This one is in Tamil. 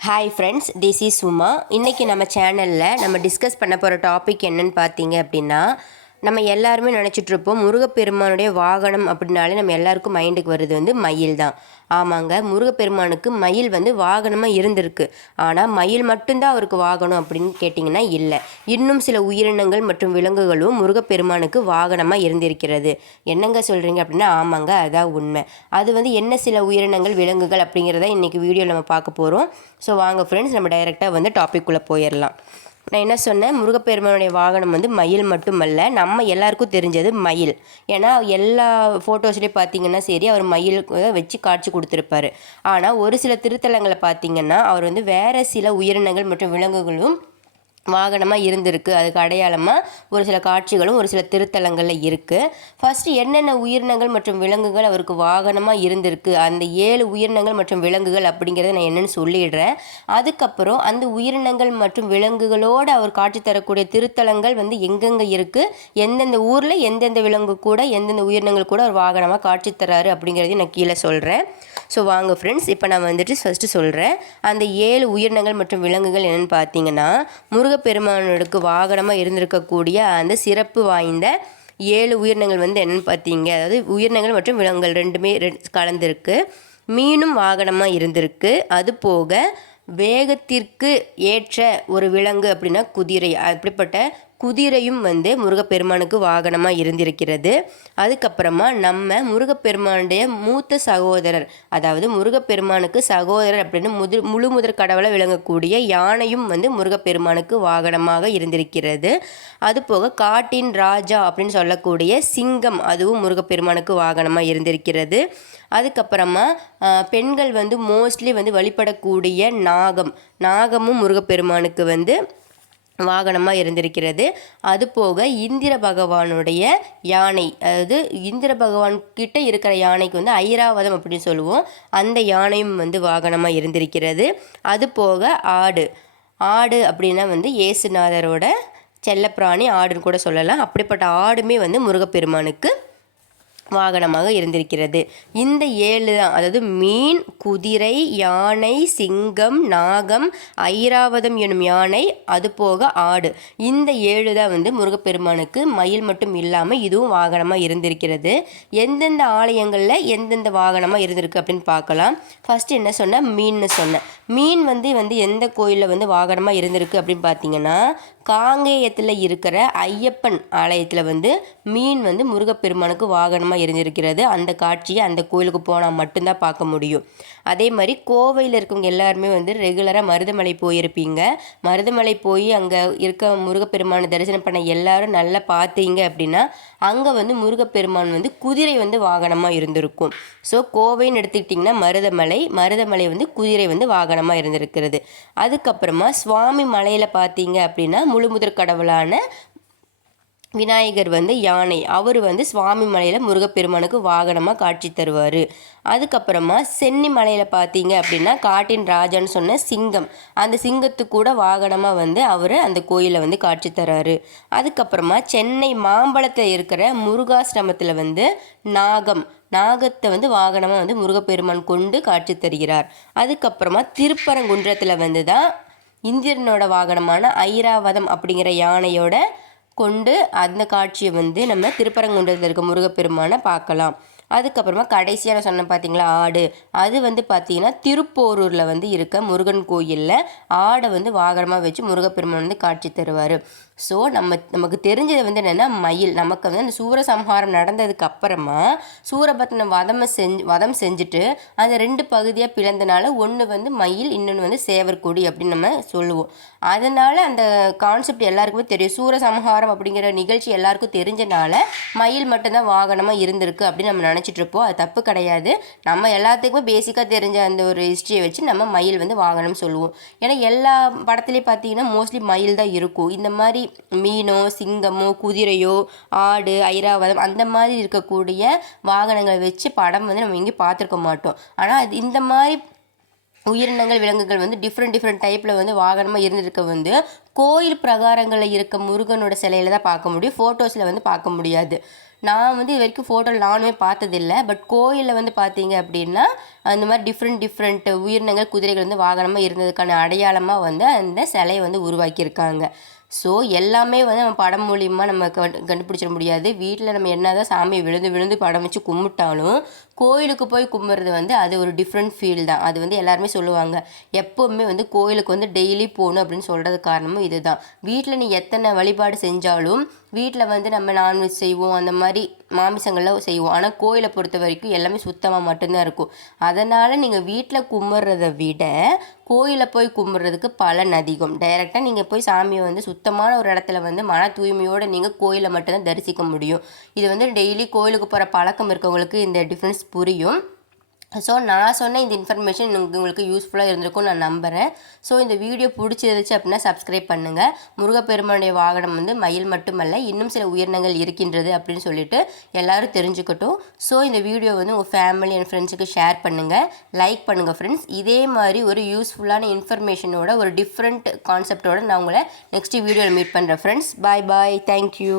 Hi friends this is Suma இன்றைக்கி நம்ம சேனலில் நம்ம டிஸ்கஸ் பண்ண போகிற டாபிக் என்னன்னு பார்த்தீங்க அப்படின்னா நம்ம எல்லாருமே நினச்சிட்டு இருப்போம் முருகப்பெருமானுடைய வாகனம் அப்படின்னாலே நம்ம எல்லாருக்கும் மைண்டுக்கு வருது வந்து மயில் தான். ஆமாங்க முருகப்பெருமானுக்கு மயில் வந்து வாகனமாக இருந்திருக்கு. ஆனால் மயில் மட்டும்தான் அவருக்கு வாகனம் அப்படின்னு கேட்டிங்கன்னா இல்லை. இன்னும் சில உயிரினங்கள் மற்றும் விலங்குகளும் முருகப்பெருமானுக்கு வாகனமாக இருந்திருக்கிறது. என்னங்க சொல்கிறீங்க அப்படின்னா ஆமாங்க அதான் உண்மை. அது வந்து என்ன சில உயிரினங்கள் விலங்குகள் அப்படிங்கிறத இன்றைக்கி வீடியோவில் நம்ம பார்க்க போகிறோம் ஸோ வாங்க ஃப்ரெண்ட்ஸ் நம்ம டைரெக்டாக வந்து டாபிக்குள்ளே போயிடலாம் நான் என்ன சொன்னேன்? முருகப்பெருமானுடைய வாகனம் வந்து மயில் மட்டுமல்ல நம்ம எல்லாருக்கும் தெரிஞ்சது மயில். ஏன்னா எல்லா ஃபோட்டோஸ்லேயும் பார்த்தீங்கன்னா சரி அவர் மயில் வச்சு காட்சி கொடுத்துருப்பாரு. ஆனால் ஒரு சில திருத்தலங்களை பார்த்தீங்கன்னா அவர் வந்து வேறு சில உயிரினங்கள் மற்றும் விலங்குகளும் வாகனமாக இருந்திருக்கு. அதுக்கு அடையாளமாக ஒரு சில காட்சிகளும் ஒரு சில திருத்தலங்களில் இருக்குது ஃபஸ்ட்டு என்னென்ன உயிரினங்கள் மற்றும் விலங்குகள் அவருக்கு வாகனமாக இருந்திருக்கு? அந்த ஏழு உயிரினங்கள் மற்றும் விலங்குகள் அப்படிங்கிறத நான் என்னென்னு சொல்லிடுறேன். அதுக்கப்புறம் அந்த உயிரினங்கள் மற்றும் விலங்குகளோடு அவர் காட்சி தரக்கூடிய திருத்தலங்கள் வந்து எங்கெங்கே இருக்குது எந்தெந்த ஊரில் எந்தெந்த விலங்கு கூட எந்தெந்த உயிரினங்கள் கூட அவர் வாகனமாக காட்சி தராரு அப்படிங்கிறதையும் நான் கீழே சொல்கிறேன் ஸோ வாங்க ஃப்ரெண்ட்ஸ் இப்போ நான் வந்துட்டு ஃபஸ்ட்டு சொல்கிறேன் அந்த ஏழு உயிரினங்கள் மற்றும் விலங்குகள் என்னென்னு பார்த்தீங்கன்னா முருகப்பெருமானுக்கு வாகனமாக இருந்திருக்கக்கூடிய அந்த சிறப்பு வாய்ந்த ஏழு உயிரினங்கள் வந்து என்னென்னு பார்த்தீங்க. அதாவது உயிரினங்கள் மற்றும் விலங்குகள் ரெண்டுமே கலந்துருக்கு. மீனும் வாகனமாக இருந்திருக்கு. அது போக வேகத்திற்கு ஏற்ற ஒரு விலங்கு அப்படின்னா குதிரை. அப்படிப்பட்ட குதிரையும் வந்து முருகப்பெருமானுக்கு வாகனமாக இருந்திருக்கிறது. அதுக்கப்புறமா நம்ம முருகப்பெருமானுடைய மூத்த சகோதரர் அதாவது முருகப்பெருமானுக்கு சகோதரர் அப்படின்னு முது முழு முதற் கடவுளை விளங்கக்கூடிய யானையும் வந்து முருகப்பெருமானுக்கு வாகனமாக இருந்திருக்கிறது. அதுபோக காட்டின் ராஜா அப்படின்னு சொல்லக்கூடிய சிங்கம் அதுவும் முருகப்பெருமானுக்கு வாகனமாக இருந்திருக்கிறது. அதுக்கப்புறமா பெண்கள் வந்து மோஸ்ட்லி வந்து வழிபடக்கூடிய நாகம் நாகமும் முருகப்பெருமானுக்கு வந்து வாகனமாக இருந்திருக்கிறது. அது போக இந்திர பகவானுடைய யானை அதாவது இந்திர பகவான் கிட்ட இருக்கிற யானைக்கு வந்து ஐராவதம் அப்படின்னு சொல்லுவோம். அந்த யானையும் வந்து வாகனமாக இருந்திருக்கிறது. அது போக ஆடு. ஆடு அப்படின்னா வந்து ஏசுநாதரோட செல்லப்பிராணி ஆடுன்னு கூட சொல்லலாம். அப்படிப்பட்ட ஆடுமே வந்து முருகப்பெருமானுக்கு வாகனமாக இருந்திருக்கிறது. இந்த ஏழு தான் அதாவது மீன் குதிரை யானை சிங்கம் நாகம் ஐராவதம் எனும் யானை அது போக ஆடு. இந்த ஏழு தான் வந்து முருகப்பெருமானுக்கு மயில் மட்டும் இல்லாமல் இதுவும் வாகனமாக இருந்திருக்கிறது. எந்தெந்த ஆலயங்களில் எந்தெந்த வாகனமாக இருந்திருக்கு அப்படின்னு பார்க்கலாம். ஃபஸ்ட்டு என்ன சொன்னால் மீன்னு சொன்னேன் மீன் வந்து வந்து எந்த கோயிலில் வந்து வாகனமாக இருந்திருக்கு அப்படின்னு பார்த்தீங்கன்னா காங்கேயத்தில் இருக்கிற ஐயப்பன் ஆலயத்தில் வந்து மீன் வந்து முருகப்பெருமானுக்கு வாகனமாக இருந்திருக்கிறது அந்த காட்சியை அந்த கோயிலுக்கு போனால் மட்டும்தான் பார்க்க முடியும். அதே மாதிரி கோவையில் இருக்கவங்க எல்லாருமே வந்து ரெகுலராக மருதமலை போயிருப்பீங்க. மருதமலை போய் அங்கே இருக்க முருகப்பெருமானை தரிசனம் பண்ண எல்லாரும் நல்லா பார்த்தீங்க அப்படின்னா அங்கே வந்து முருகப்பெருமான் வந்து குதிரை வந்து வாகனமாக இருந்திருக்கும். ஸோ கோவைன்னு எடுத்துக்கிட்டிங்கன்னா மருதமலை மருதமலை வந்து குதிரை வந்து வாகனமாக இருந்திருக்கிறது. அதுக்கப்புறமா சுவாமி மலையில் பார்த்தீங்க அப்படின்னா முழுமுதற் கடவுளான விநாயகர் வந்து யானை. அவர் வந்து சுவாமி மலையில் முருகப்பெருமானுக்கு வாகனமாக காட்சி தருவார். அதுக்கப்புறமா சென்னி மலையில் பார்த்தீங்க அப்படின்னா காட்டின் ராஜான்னு சொன்ன சிங்கம். அந்த சிங்கத்துக்கு கூட வாகனமாக வந்து அவர் அந்த கோயிலில் வந்து காட்சி தராரு. அதுக்கப்புறமா சென்னை மாம்பழத்தில் இருக்கிற முருகாசிரமத்தில் வந்து நாகம். நாகத்தை வந்து வாகனமாக வந்து முருகப்பெருமான் கொண்டு காட்சி தருகிறார். அதுக்கப்புறமா திருப்பரங்குன்றத்தில் வந்து தான் இந்திரனோட வாகனமான ஐராவதம் அப்படிங்கிற யானையோட கொண்டு அந்த காட்சியை வந்து நம்ம திருப்பரங்குன்றத்தில் இருக்க முருகப்பெருமானை பார்க்கலாம். அதுக்கப்புறமா கடைசியாக நான் சொன்னேன் பார்த்தீங்களா ஆடு. அது வந்து பார்த்தீங்கன்னா திருப்போரூரில் வந்து இருக்க முருகன் கோயிலில் ஆடை வந்து வாகனமாக வச்சு முருகப்பெருமான் வந்து காட்சி தருவார். ஸோ நம்ம நமக்கு தெரிஞ்சது வந்து என்னென்னா மயில். நமக்கு வந்து அந்த சூரசம்ஹாரம் நடந்ததுக்கு அப்புறமா சூரபத்ன வதம் செஞ்சு வதம் செஞ்சுட்டு அந்த ரெண்டு பகுதியாக பிளந்தனால ஒன்று வந்து மயில் இன்னொன்று வந்து சேவர்கொடி அப்படின்னு நம்ம சொல்லுவோம். அதனால் அந்த கான்செப்ட் எல்லாருக்குமே தெரியும். சூரசம்ஹாரம் அப்படிங்கிற நிகழ்ச்சி எல்லாருக்கும் தெரிஞ்சனால மயில் மட்டும்தான் வாகனமாக இருந்திருக்கு அப்படின்னு நம்ம நினச்சிட்டு நினச்சிட்ருப்போம் அது தப்பு கிடையாது. நம்ம எல்லாத்துக்குமே பேசிக்காக தெரிஞ்ச அந்த ஒரு ஹிஸ்ட்ரியை வச்சு நம்ம மயில் வந்து வாங்கணும்னு சொல்லுவோம். ஏன்னா எல்லா படத்துலேயும் பார்த்தீங்கன்னா மோஸ்ட்லி மயில் தான் இருக்கும். இந்த மாதிரி மீனோ சிங்கமோ குதிரையோ ஆடு ஐராவதம் அந்த மாதிரி இருக்கக்கூடிய வாகனங்களை வச்சு படம் வந்து நம்ம எங்கேயும் பார்த்துருக்க மாட்டோம். ஆனால் அது இந்த மாதிரி உயிரினங்கள் விலங்குகள் வந்து டிஃப்ரெண்ட் டிஃப்ரெண்ட் டைப்பில் வந்து வாகனமாக இருந்திருக்க வந்து கோயில் பிரகாரங்களில் இருக்க முருகனோட சிலையில தான் பார்க்க முடியும். ஃபோட்டோஸில் வந்து பார்க்க முடியாது. நான் வந்து இது வரைக்கும் ஃபோட்டோ நானுமே பார்த்ததில்ல. பட் கோயிலில் வந்து பார்த்தீங்க அப்படின்னா அந்த மாதிரி டிஃப்ரெண்ட் டிஃப்ரெண்ட் உயிரினங்கள் குதிரைகள் வந்து வாகனமாக இருந்ததுக்கான அடையாளமாக வந்து அந்த சிலையை வந்து உருவாக்கியிருக்காங்க. ஸோ எல்லாமே வந்து நம்ம படம் மூலியமாக நம்ம கண்டு கண்டுபிடிச்சிட முடியாது. வீட்டில் நம்ம என்ன தான் சாமியை விழுந்து விழுந்து படம் வச்சு கும்பிட்டாலும் கோயிலுக்கு போய் கும்பிட்றது வந்து அது ஒரு டிஃப்ரெண்ட் ஃபீல் தான். அது வந்து எல்லாருமே சொல்லுவாங்க. எப்போவுமே வந்து கோயிலுக்கு வந்து டெய்லி போகணும் அப்படின்னு சொல்கிறது காரணமும் இதுதான். வீட்டில் நீ எத்தனை வழிபாடு செஞ்சாலும் வீட்டில் வந்து நம்ம நான்வெஜ் செய்வோம் அந்த மாதிரி மாமிசங்கள்லாம் செய்வோம். ஆனால் கோயிலை பொறுத்த வரைக்கும் எல்லாமே சுத்தமாக மட்டும்தான் இருக்கும். அதனால் நீங்கள் வீட்டில் கும்பிட்றத விட கோயிலில் போய் கும்பிட்றதுக்கு பலன் அதிகம். டைரெக்டாக நீங்கள் போய் சாமியை வந்து சுத்தமான ஒரு இடத்துல வந்து மன தூய்மையோடு நீங்கள் கோயிலை மட்டும்தான் தரிசிக்க முடியும். இது வந்து டெய்லி கோயிலுக்கு போகிற பழக்கம் இருக்கவங்களுக்கு இந்த டிஃப்ரென்ஸ் புரியும். ஸோ நான் சொன்ன இந்த இன்ஃபர்மேஷன் உங்களுக்கு யூஸ்ஃபுல்லாக இருந்திருக்கும் நான் நம்புகிறேன் ஸோ இந்த வீடியோ பிடிச்சிருந்துச்சு அப்படின்னா சப்ஸ்கிரைப் பண்ணுங்கள் முருகப்பெருமானுடைய வாகனம் வந்து மயில் மட்டுமல்ல இன்னும் சில உயிரினங்கள் இருக்கின்றது அப்படின்னு சொல்லிட்டு எல்லாரும் தெரிஞ்சுக்கட்டும். ஸோ இந்த வீடியோ வந்து உங்கள் ஃபேமிலி அண்ட் ஃப்ரெண்ட்ஸுக்கு ஷேர் பண்ணுங்கள் லைக் பண்ணுங்கள் ஃப்ரெண்ட்ஸ் இதே மாதிரி ஒரு யூஸ்ஃபுல்லான இன்ஃபர்மேஷனோட ஒரு டிஃப்ரெண்ட் கான்செப்டோட நான் உங்களை நெக்ஸ்ட் வீடியோவில் மீட் பண்ணுறேன் ஃப்ரெண்ட்ஸ் பாய் பாய் தேங்க்யூ